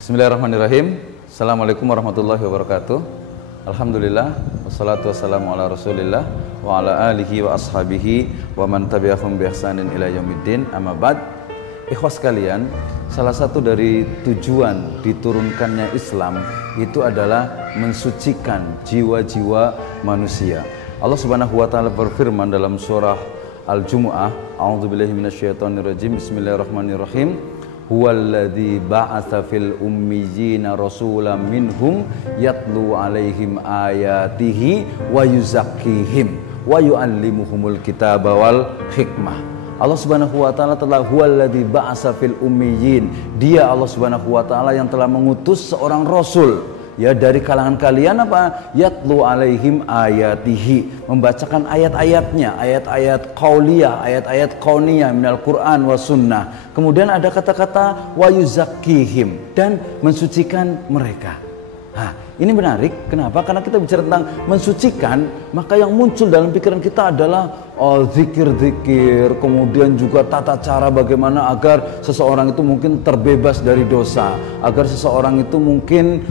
Bismillahirrahmanirrahim. Assalamualaikum warahmatullahi wabarakatuh. Alhamdulillah, wassalatu wassalamu ala rasulillah wa ala alihi wa ashabihi wa man tabi'ahum bi ihsanin ila yaumiddin. Amma ba'd. Ikhwas sekalian, salah satu dari tujuan diturunkannya Islam itu adalah mensucikan jiwa-jiwa manusia. Allah Subhanahu wa taala berfirman dalam surah Al-Jumu'ah, A'udzubillahi minasyaitonirrajim. Bismillahirrahmanirrahim. Huwallazi ba'atsa fil ummiyina rasulan minhum yatlu 'alaihim ayatihi wa yuzakkihim wa yu'allimuhumul kitaba wal hikmah. Allah Subhanahu wa taala telah huwallazi ba'atsa fil ummiyin. Dia Allah Subhanahu wa taala yang telah mengutus seorang rasul ya dari kalangan kalian apa? Yatlu 'alaihim ayatihi, membacakan ayat-ayatnya, ayat-ayat qauliyah, ayat-ayat kauniyah minal Qur'an wa sunnah. Kemudian ada kata-kata wa yuzakkihim, dan mensucikan mereka. Nah, ini menarik. Kenapa? Karena kita bicara tentang mensucikan, maka yang muncul dalam pikiran kita adalah zikir-zikir, kemudian juga tata cara bagaimana agar seseorang itu mungkin terbebas dari dosa, agar seseorang itu mungkin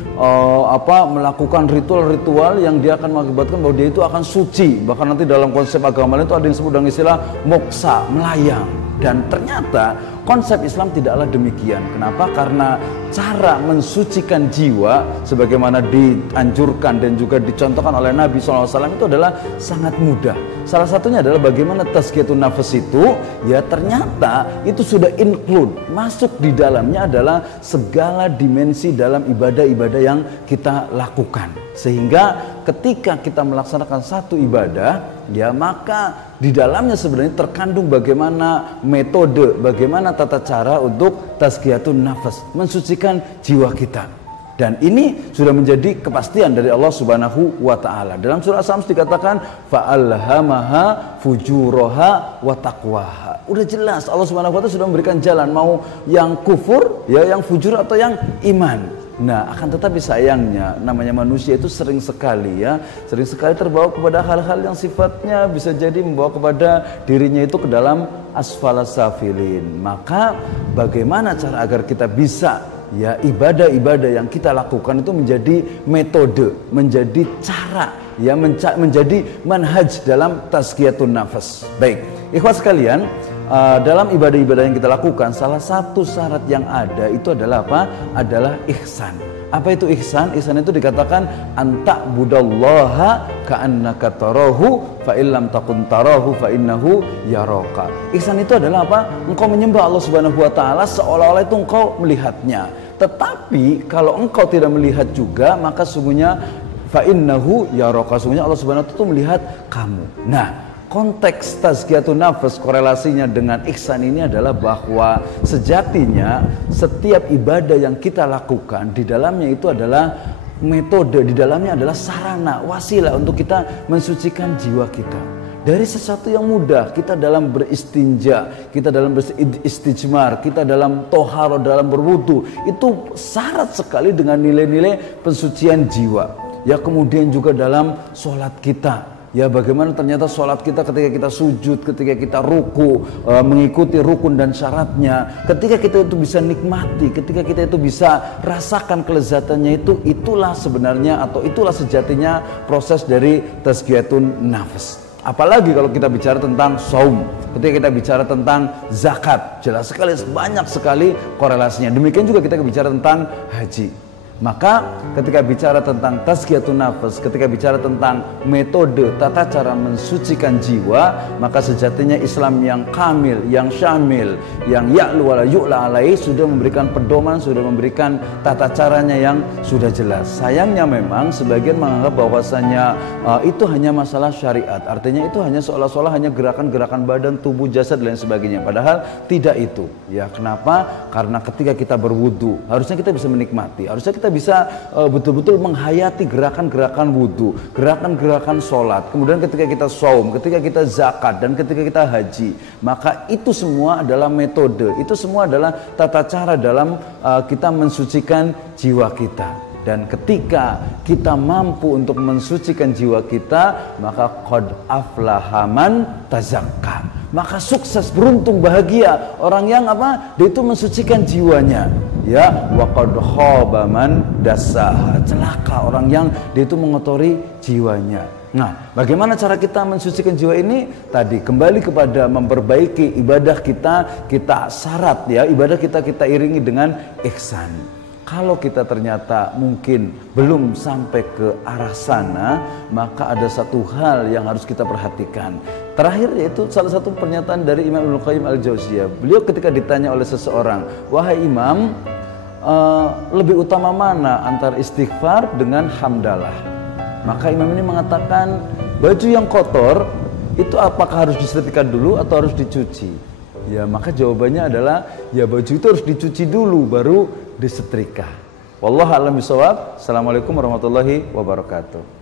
melakukan ritual-ritual yang dia akan mengakibatkan bahwa dia itu akan suci. Bahkan nanti dalam konsep agama itu ada yang disebut dengan istilah moksa, melayang. Dan ternyata konsep Islam tidaklah demikian. Kenapa? Karena cara mensucikan jiwa sebagaimana dianjurkan dan juga dicontohkan oleh Nabi SAW itu adalah sangat mudah. Salah satunya adalah bagaimana tazkiyatun nafas itu ya ternyata itu sudah include, masuk di dalamnya adalah segala dimensi dalam ibadah-ibadah yang kita lakukan. Sehingga ketika kita melaksanakan satu ibadah ya maka di dalamnya sebenarnya terkandung bagaimana metode, bagaimana tata cara untuk tazkiyatun nafas, mensucikan jiwa kita. Dan ini sudah menjadi kepastian dari Allah Subhanahu wa taala. Dalam surah As-Sams dikatakan fa'alhamaha fujuraha wa taqwaha. Udah jelas Allah Subhanahu wa taala sudah memberikan jalan, mau yang kufur ya, yang fujur atau yang iman. Nah, akan tetapi sayangnya namanya manusia itu sering sekali terbawa kepada hal-hal yang sifatnya bisa jadi membawa kepada dirinya itu ke dalam asfalas safilin. Maka bagaimana cara agar kita bisa ya ibadah-ibadah yang kita lakukan itu menjadi metode, menjadi cara ya, menjadi manhaj dalam tazkiyatun nafas. Baik, ikhwas sekalian, dalam ibadah-ibadah yang kita lakukan, salah satu syarat yang ada itu adalah apa? Adalah ihsan. Apa itu ihsan? Ihsan itu dikatakan anta budallaha ka'annaka tarahu fa illam takun tarahu fa innahu yaraka. Ihsan itu adalah apa? Engkau menyembah Allah Subhanahu wa taala seolah-olah itu engkau melihatnya. Tetapi kalau engkau tidak melihat juga, maka sungguhnya fa innahu yaraka, sungguhnya Allah Subhanahu wa taala itu melihat kamu. Nah, konteks tazkiyatun nafas korelasinya dengan ihsan ini adalah bahwa sejatinya setiap ibadah yang kita lakukan di dalamnya itu adalah metode, di dalamnya adalah sarana, wasilah untuk kita mensucikan jiwa kita. Dari sesuatu yang mudah, kita dalam beristinja, kita dalam beristijmar, kita dalam toharo, dalam berwudu, itu syarat sekali dengan nilai-nilai pensucian jiwa. Ya, kemudian juga dalam sholat kita. Ya, bagaimana ternyata sholat kita ketika kita sujud, ketika kita ruku, mengikuti rukun dan syaratnya, ketika kita itu bisa nikmati, ketika kita itu bisa rasakan kelezatannya itu, itulah sebenarnya atau itulah sejatinya proses dari tazkiyatun nafas. Apalagi kalau kita bicara tentang saum, ketika kita bicara tentang zakat, jelas sekali, banyak sekali korelasinya. Demikian juga kita bicara tentang haji. Maka ketika bicara tentang tazkiyatun nafas, ketika bicara tentang metode tata cara mensucikan jiwa, maka sejatinya Islam yang kamil, yang syamil, yang ya'lu wa la yu'la alaihi sudah memberikan pedoman, sudah memberikan tata caranya yang sudah jelas. Sayangnya memang sebagian menganggap bahwasanya itu hanya masalah syariat, artinya itu hanya seolah-olah hanya gerakan-gerakan badan, tubuh, jasad dan lain sebagainya. Padahal tidak itu. Ya, kenapa? Karena ketika kita berwudu, harusnya kita bisa menikmati, harusnya kita bisa betul-betul menghayati gerakan-gerakan wudu, gerakan-gerakan sholat. Kemudian ketika kita saum, ketika kita zakat, dan ketika kita haji, maka itu semua adalah metode, itu semua adalah tata cara dalam kita mensucikan jiwa kita. Dan ketika kita mampu untuk mensucikan jiwa kita, maka qad aflaha man tazakka. maka sukses, beruntung, bahagia orang yang apa? Dia itu mensucikan jiwanya. Ya, wa qad khaba man dassaha. Celaka orang yang dia itu mengotori jiwanya. Nah, bagaimana cara kita mensucikan jiwa ini? Tadi kembali kepada memperbaiki ibadah kita, kita syarat ya, ibadah kita iringi dengan ihsan. Kalau kita ternyata mungkin belum sampai ke arah sana, maka ada satu hal yang harus kita perhatikan. Terakhir yaitu salah satu pernyataan dari Imam Ibnu Qayyim Al-Jauziyah. Beliau ketika ditanya oleh seseorang, "Wahai Imam, lebih utama mana antara istighfar dengan hamdalah?" Maka Imam ini mengatakan, baju yang kotor itu apakah harus disetrika dulu atau harus dicuci? Ya, maka jawabannya adalah ya baju itu harus dicuci dulu baru disetrika. Wallahu a'lam bishawab. Assalamualaikum warahmatullahi wabarakatuh.